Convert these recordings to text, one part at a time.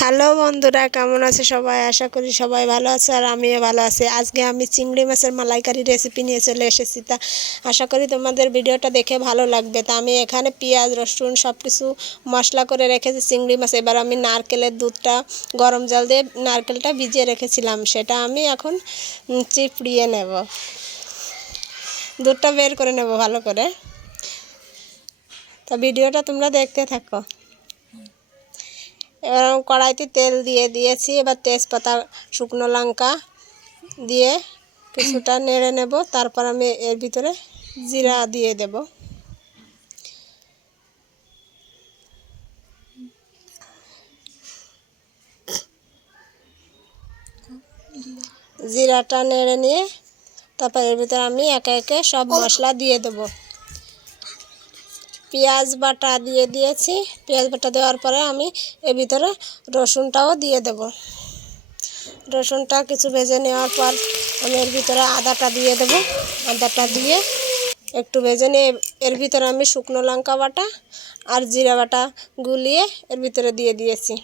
Hello বন্ধুরা, কেমন আছে সবাই? আশা করি সবাই ভালো আছে আর আমিও ভালো আছি। আজকে আমি চিংড়ি মাছের মালাইকারি রেসিপি নিয়ে চলে এসেছি। তা আশা করি তোমাদের ভিডিওটা দেখে ভালো লাগবে। তা আমি এখানে পেঁয়াজ, রসুন সব কিছু মশলা করে রেখেছি চিংড়ি মাছ। এবার আমি নারকেলের দুধটা, গরম জল দিয়ে নারকেলটা ভিজিয়ে রেখেছিলাম। সেটা আমি এখন চিপড়িয়ে নেব। দুধটা বের করে নেব ভালো করে। তা ভিডিওটা তোমরা দেখতে থাকো। এবার কড়াইতে তেল দিয়ে দিয়েছি। এবার তেজপাতা শুকনো লঙ্কা দিয়ে কিছুটা নেড়ে নেব। তারপর আমি এর ভিতরে জিরা দিয়ে দেব। জিরাটা নেড়ে নিয়ে তারপর এর ভিতরে আমি একে একে সব মশলা দিয়ে দেবো। পেঁয়াজ বাটা দিয়ে দিয়েছি। পেঁয়াজ বাটা দেওয়ার পরে আমি এর ভিতরে রসুনটাও দিয়ে দেব। রসুনটা কিছু ভেজে নেওয়ার পর আমি এর ভিতরে আদাটা দিয়ে দেব। আদাটা দিয়ে একটু ভেজে নিয়ে এর ভিতরে আমি শুকনো লঙ্কা বাটা আর জিরা বাটা গুলিয়ে এর ভিতরে দিয়ে দিয়েছি।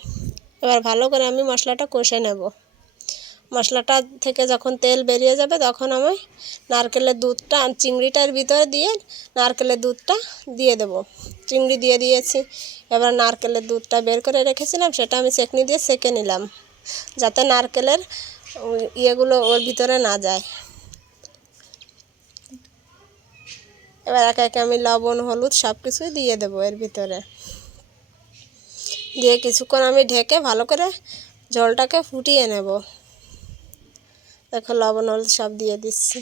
এবার ভালো করে আমি মশলাটা কষে নেব। মশলাটা থেকে যখন তেল বেরিয়ে যাবে তখন আমি নারকেলের দুধটা চিংড়িটার ভিতরে দিয়ে নারকেলের দুধটা দিয়ে দেব। চিংড়ি দিয়ে দিয়েছি। এবার নারকেলের দুধটা বের করে রেখেছিলাম, সেটা আমি সেকনি দিয়ে সেকে নিলাম, যাতে নারকেলের ইয়েগুলো ওর ভিতরে না যায়। এবার একে একে আমি লবণ, হলুদ সব কিছুই দিয়ে দেবো এর ভিতরে। দিয়ে কিছুক্ষণ আমি ঢেকে ভালো করে জলটাকে ফুটিয়ে নেব। দেখো লবণ হলুদ সব দিয়ে দিচ্ছি।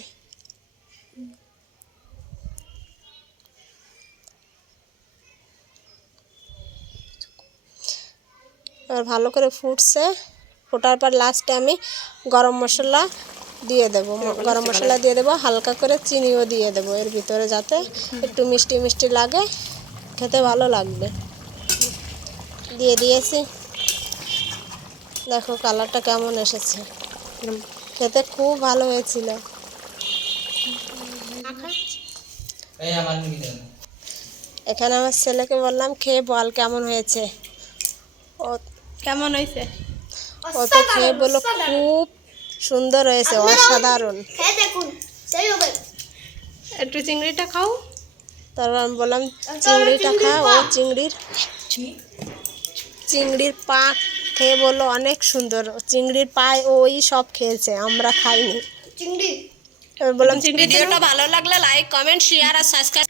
এবার ভালো করে ফুটছে। ফোটার পর লাস্টে আমি গরম মশলা দিয়ে দেবো। গরম মশলা দিয়ে দেবো হালকা করে চিনিও দিয়ে দেবো এর ভিতরে যাতে একটু মিষ্টি মিষ্টি লাগে খেতে ভালো লাগবে। দিয়ে দিয়েছি। দেখো কালারটা কেমন এসেছে। খেতে খুব ভালো হয়েছিল। এখানে আমার ছেলেকে বললাম খেয়ে বল কেমন হয়েছে? ও কেমন হয়েছে? ও তো খেয়ে বলল খুব সুন্দর হয়েছে অসাধারণ। একটু চিংড়িটা খাও। তারপর আমি বললাম চিংড়িটা খা ও চিংড়ির চিংড়ির পা খেয়ে বলল অনেক সুন্দর। চিংড়ির পায়ে ওই সব খেয়েছে আমরা খাইনি। চিংড়ি? বললাম ভিডিওটা ভালো লাগলে লাইক কমেন্ট শেয়ার আর সাবস্ক্রাইব